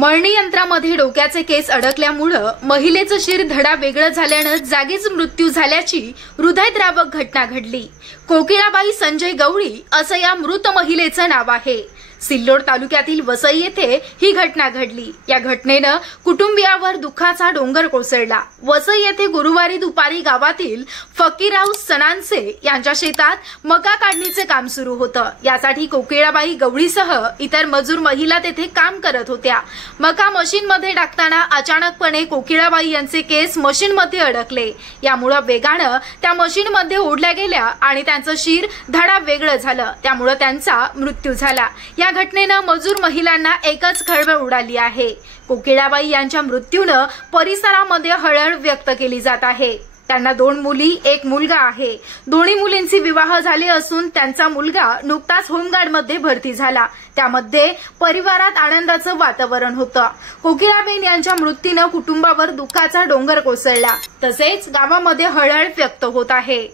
मळणी यंत्रामध्ये डोक्याचे केस अडकल्यामुळं महिलेचं शिर धडा वेगळं झाल्यानं जागीच मृत्यू झाल्याची हृदयद्रावक घटना घडली। कोकिळाबाई संजय गवळी असं या मृत महिलेचं नाव आहे। सिल्लोड तालुक्यातील वसई येथे ही घटना घडली। या घटनेनं कुटुंबियावर दुःखाचा डोंगर कोसळला। वसई येथे गुरुवारी दुपारी गावातील फकीरराव सणांचे यांच्या शेतात मका काढणीचे काम सुरू होतं। यासाठी कोकिळाबाई गवळीसह इतर मजूर महिला तेथे काम करत होत्या। मका मशीनमध्ये टाकताना अचानकपणे कोकिळाबाई यांचे केस मशीनमध्ये अडकले। यामुळे वेगानं त्या मशीनमध्ये ओढल्या गेल्या आणि त्यांचं शिर धडा वेगळं झालं। त्यामुळे त्यांचा मृत्यू झाला। या घटनेनं मजूर महिलांना एकच खळबळ उडाली आहे। कोकिळाबाई यांच्या मृत्यूनं परिसरामध्ये हळहळ व्यक्त केली जात आहे। त्यांना 2 मुली, 1 मुलगा आहे। दोन्ही मुलींचे विवाह झाले असून त्यांचा मुलगा नुकताच होमगार्डमध्ये भरती झाला। त्यामध्ये परिवारात आनंदाचं वातावरण होतं। कोकिळाबाई यांच्या मृत्यूनं कुटुंबावर दुःखाचा डोंगर कोसळला, तसेच गावामध्ये हळहळ व्यक्त होत आहे।